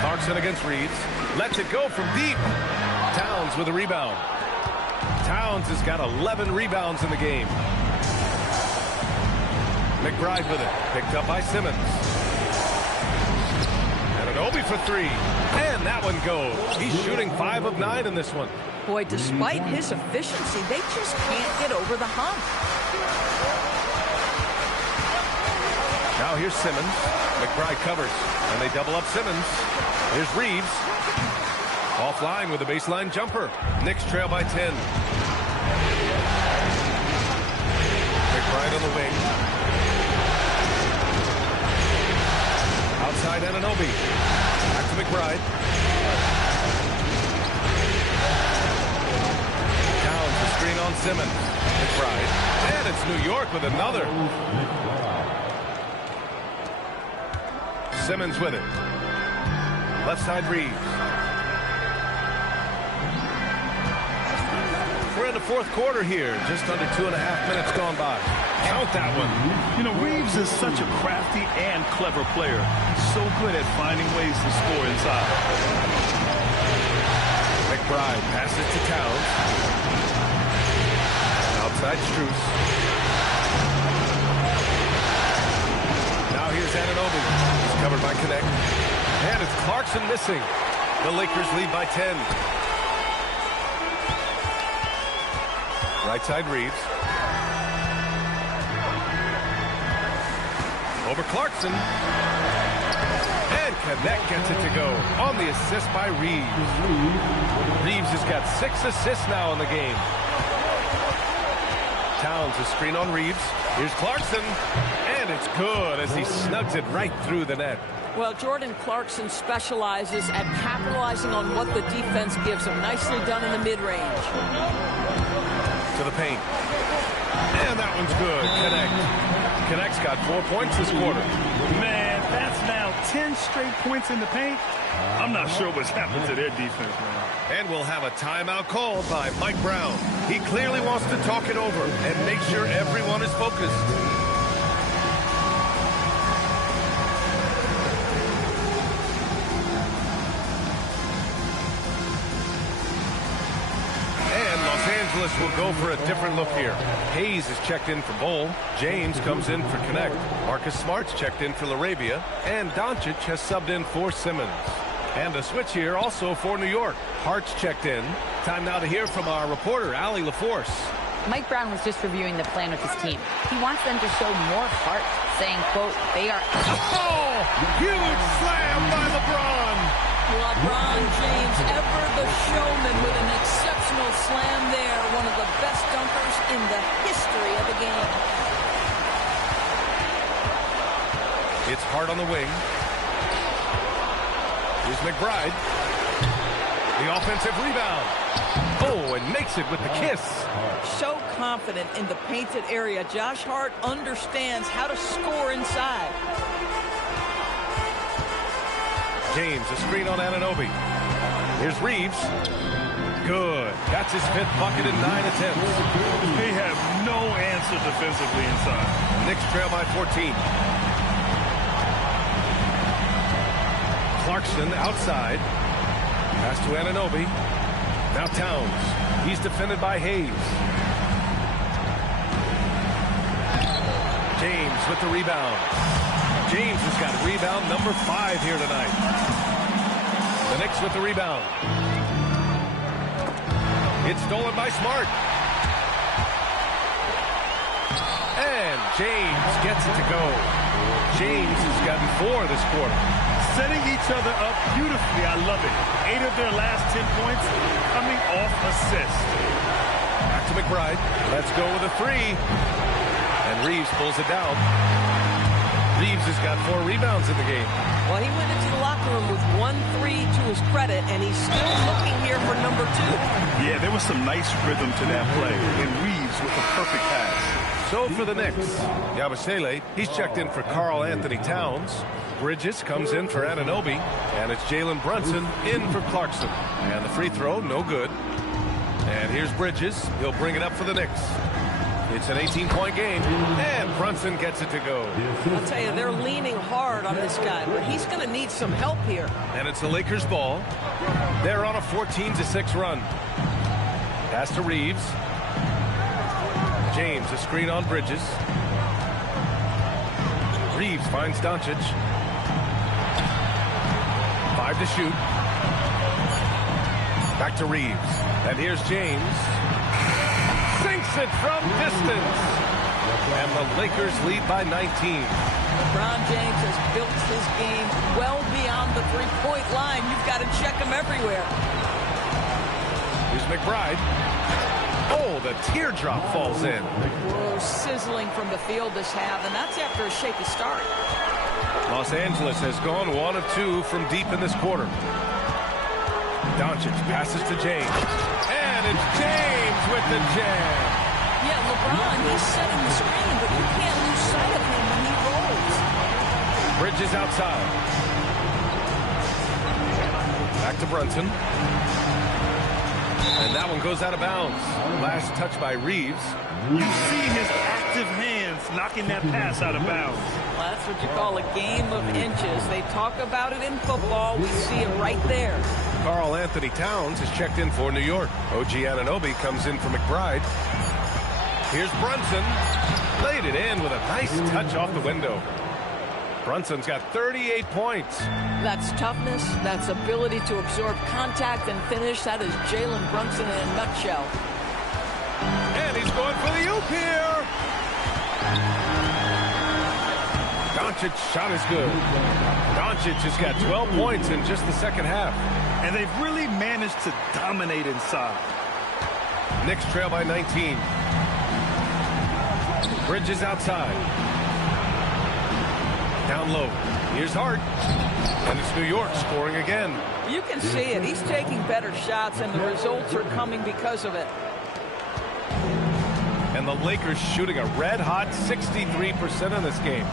Clarkson against Reeves. Lets it go from deep. Towns with a rebound. Towns has got 11 rebounds in the game. McBride with it. Picked up by Simmons. Anunoby for 3. And that one goes. He's shooting 5 of 9 in this one. Boy, despite his efficiency, they just can't get over the hump. Now here's Simmons. McBride covers. And they double up Simmons. Here's Reeves. Offline with a baseline jumper. Knicks trail by 10. McBride on the wing. Outside Anunoby. Back to McBride. Towns the screen on Simmons. McBride. And it's New York with another. Simmons with it. Left side Reeves. We're in the 4th quarter here. Just under 2.5 minutes gone by. Count that one. You know, Reeves is such a crafty and clever player. So good at finding ways to score inside. McBride passes to Towns. Outside Strus. Now here's Anunoby. He's covered by Connect. And it's Clarkson missing. The Lakers lead by 10. Right side Reeves. Over Clarkson. And Connect gets it to go on the assist by Reeves. Reeves has got 6 assists now in the game. Towns a screen on Reeves. Here's Clarkson. And it's good as he snugs it right through the net. Well, Jordan Clarkson specializes at capitalizing on what the defense gives him. Nicely done in the mid-range. To the paint. And that one's good. Connect's got 4 points this quarter. Man, that's now 10 straight points in the paint. I'm not sure what's happened to their defense, man. And we'll have a timeout called by Mike Brown. He clearly wants to talk it over and make sure everyone is focused. Will go for a different look here. Hayes is checked in for Bowl. James comes in for Connect. Marcus Smart's checked in for LaRavia. And Doncic has subbed in for Simmons. And a switch here also for New York. Hart's checked in. Time now to hear from our reporter, Allie LaForce. Mike Brown was just reviewing the plan with his team. He wants them to show more heart, saying, quote, they are... Oh! Huge slam by LeBron! LeBron James, ever the showman with an exceptional slam there. One of the best dunkers in the history of the game. It's Hart on the wing. Here's McBride. The offensive rebound. Oh, and makes it with the kiss. So confident in the painted area. Josh Hart understands how to score inside. James, a screen on Anunoby. Here's Reeves. Good. That's his 5th bucket in 9 attempts. They have no answer defensively inside. Knicks trail by 14. Clarkson outside. Pass to Anunoby. Now Towns. He's defended by Hayes. James with the rebound. James has got rebound number 5 here tonight. The Knicks with the rebound. It's stolen by Smart. And James gets it to go. James has gotten 4 this quarter. Setting each other up beautifully. I love it. 8 of their last 10 points coming off assists. Back to McBride. Let's go with a 3. And Reeves pulls it down. Reeves has got 4 rebounds in the game. Well, he went into the locker room with 1 3 to his credit, and he's still looking here for number 2. Yeah, there was some nice rhythm to that play. And Reeves with a perfect pass. So for the Knicks, Yabusele, he's checked in for Karl Anthony Towns. Bridges comes in for Anunoby, and it's Jalen Brunson in for Clarkson. And the free throw, no good. And here's Bridges. He'll bring it up for the Knicks. It's an 18-point game, and Brunson gets it to go. I'll tell you, they're leaning hard on this guy, but he's going to need some help here. And it's the Lakers' ball. They're on a 14-6 run. Pass to Reeves. James, a screen on Bridges. Reeves finds Doncic. 5 to shoot. Back to Reeves. And here's James. Sinks it from distance. And the Lakers lead by 19. LeBron James has built his game well beyond the three-point line. You've got to check him everywhere. Here's McBride. Oh, the teardrop falls in. Whoa, sizzling from the field this half, and that's after a shaky start. Los Angeles has gone 1 of 2 from deep in this quarter. Doncic passes to James. And it's James with the jam. Yeah, LeBron, he's setting the screen, but you can't lose sight of him when he rolls. Bridges outside. Back to Brunson. And that one goes out of bounds. Last touch by Reeves. You see his active hands knocking that pass out of bounds. Well, that's what you call a game of inches. They talk about it in football. We see it right there. Karl Anthony Towns has checked in for New York. OG Anunoby comes in for McBride. Here's Brunson. Laid it in with a nice touch off the window. Brunson's got 38 points. That's toughness. That's ability to absorb contact and finish. That is Jalen Brunson in a nutshell. And he's going for the oop here. Doncic's shot is good. Doncic has got 12 points in just the second half. And they've really managed to dominate inside. Knicks trail by 19. Bridges outside. Down low. Here's Hart. And it's New York scoring again. You can see it. He's taking better shots, and the results are coming because of it. And the Lakers shooting a red-hot 63% in this game.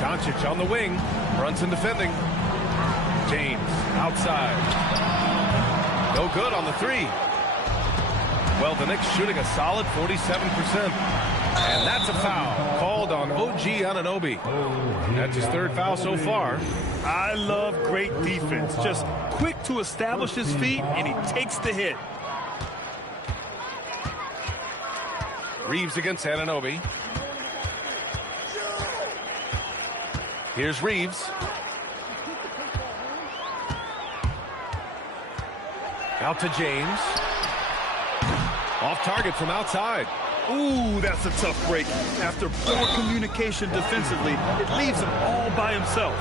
Doncic on the wing. Brunson defending. James outside. No good on the 3. Well, the Knicks shooting a solid 47%. And that's a foul called on OG Anunoby. That's his 3rd foul so far. I love great defense. Just quick to establish his feet, and he takes the hit. Reeves against Anunoby. Here's Reeves. Out to James. Off target from outside. Ooh, that's a tough break. After poor communication defensively, it leaves him all by himself.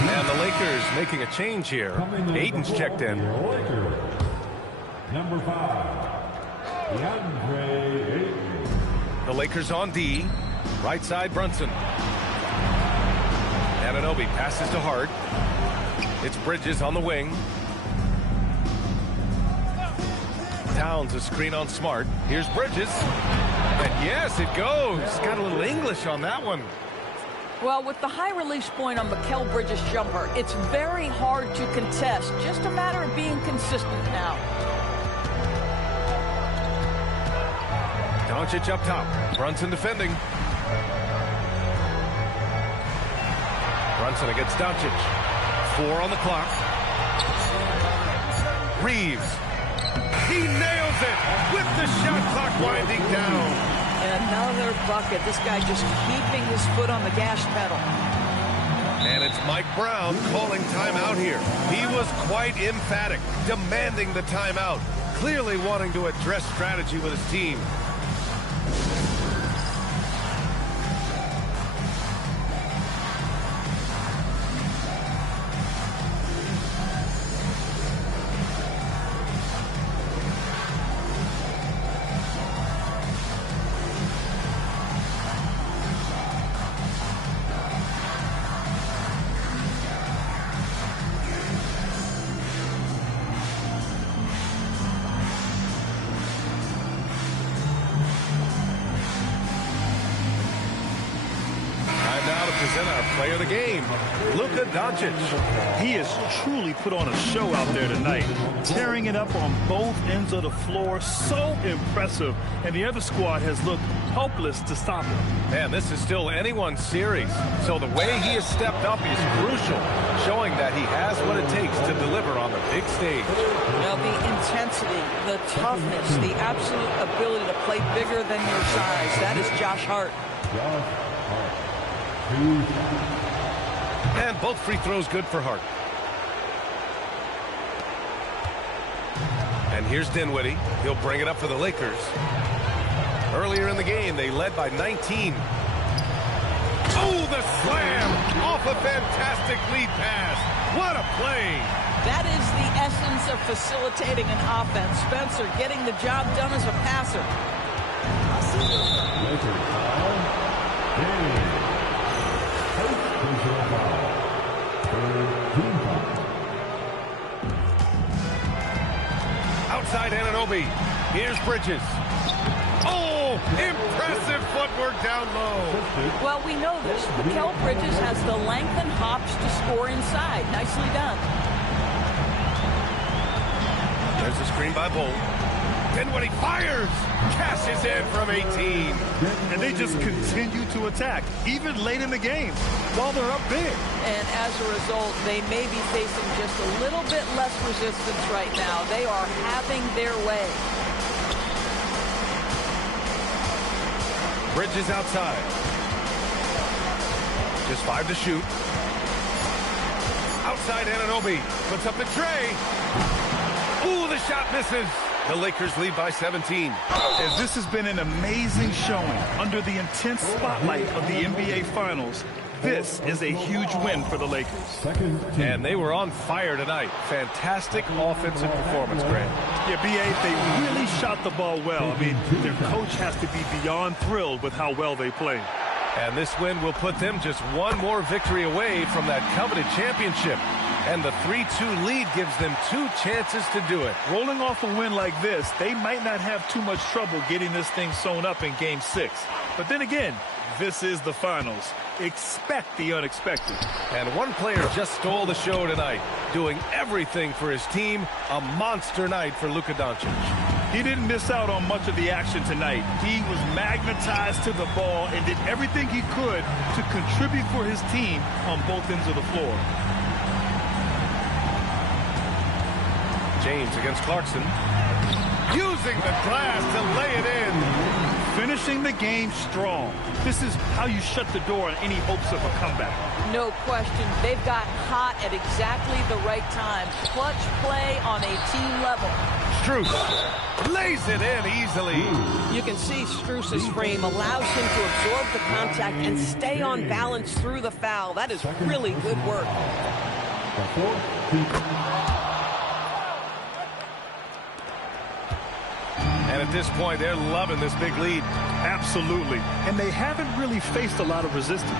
And the Lakers making a change here. Aiden's checked in. Number 5, DeAndre Ayton. The Lakers on D. Right side, Brunson. Anunoby passes to Hart. It's Bridges on the wing. Towns a screen on Smart. Here's Bridges. And yes, it goes. Got a little English on that one. Well, with the high release point on Mikal Bridges' jumper, it's very hard to contest. Just a matter of being consistent now. Doncic up top. Brunson defending. Brunson against Doncic. 4 on the clock. Reeves He nails it with the shot clock winding down. Another bucket. This guy just keeping his foot on the gas pedal. And it's Mike Brown calling timeout here. He was quite emphatic, demanding the timeout, clearly wanting to address strategy with his team. Present our player of the game, Luka Doncic. He has truly put on a show out there tonight, tearing it up on both ends of the floor. So impressive, and the other squad has looked helpless to stop him. Man, this is still anyone's series, so the way he has stepped up is crucial, showing that he has what it takes to deliver on the big stage. Now, the intensity, the toughness, the absolute ability to play bigger than your size, that is Josh Hart. And both free throws good for Hart. And here's Dinwiddie. He'll bring it up for the Lakers. Earlier in the game, they led by 19. Oh, the slam off a fantastic lead pass. What a play. That is the essence of facilitating an offense. Spencer getting the job done as a passer. Outside Anunoby. Here's Bridges. Oh, impressive footwork down low. Well, we know this. Mikal Bridges has the length and hops to score inside. Nicely done. There's a screen by Bull. Dinwiddie fires. Cashes in from 18. And they just continue to attack, even late in the game, while they're up big. And as a result, they may be facing just a little bit less resistance right now. They are having their way. Bridges outside. Just 5 to shoot. Outside Anunoby. Puts up the tray. Ooh, the shot misses. The Lakers lead by 17. As this has been an amazing showing under the intense spotlight of the NBA Finals, this is a huge win for the Lakers. And they were on fire tonight. Fantastic offensive performance, Grant. Yeah, B.A., they really shot the ball well. I mean, their coach has to be beyond thrilled with how well they played. And this win will put them just one more victory away from that coveted championship. And the 3-2 lead gives them 2 chances to do it. Rolling off a win like this, they might not have too much trouble getting this thing sewn up in Game 6. But then again, this is the finals. Expect the unexpected. And one player just stole the show tonight, doing everything for his team. A monster night for Luka Doncic. He didn't miss out on much of the action tonight. He was magnetized to the ball and did everything he could to contribute for his team on both ends of the floor. James against Clarkson. Using the glass to lay it in. Finishing the game strong. This is how you shut the door on any hopes of a comeback. No question. They've got hot at exactly the right time. Clutch play on a team level. Strus lays it in easily. You can see Strus's frame allows him to absorb the contact and stay on balance through the foul. That is really good work. And at this point, they're loving this big lead. Absolutely. And they haven't really faced a lot of resistance.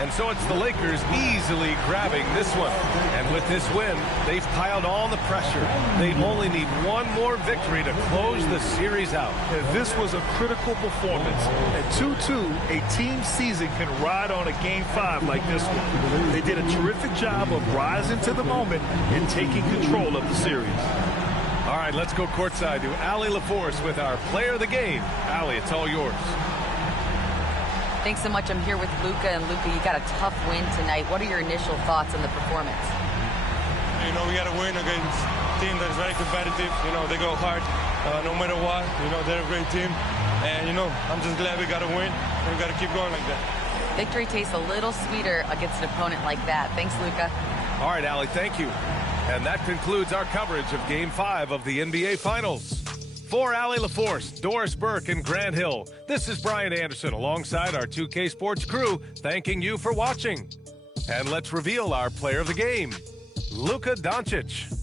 And so it's the Lakers easily grabbing this one. And with this win, they've piled on the pressure. They only need one more victory to close the series out. And this was a critical performance. At 2-2, a team season can ride on a Game 5 like this one. They did a terrific job of rising to the moment and taking control of the series. All right, let's go courtside to Allie LaForce with our player of the game. Allie, it's all yours. Thanks so much. I'm here with Luka, and Luka, you got a tough win tonight. What are your initial thoughts on the performance? You know, we got to win against a team that is very competitive. You know, they go hard no matter what. You know, they're a great team. And, you know, I'm just glad we got to win, and we got to keep going like that. Victory tastes a little sweeter against an opponent like that. Thanks, Luka. All right, Allie, thank you. And that concludes our coverage of Game 5 of the NBA Finals. For Allie LaForce, Doris Burke, and Grant Hill, this is Brian Anderson alongside our 2K Sports crew, thanking you for watching. And let's reveal our player of the game, Luka Doncic.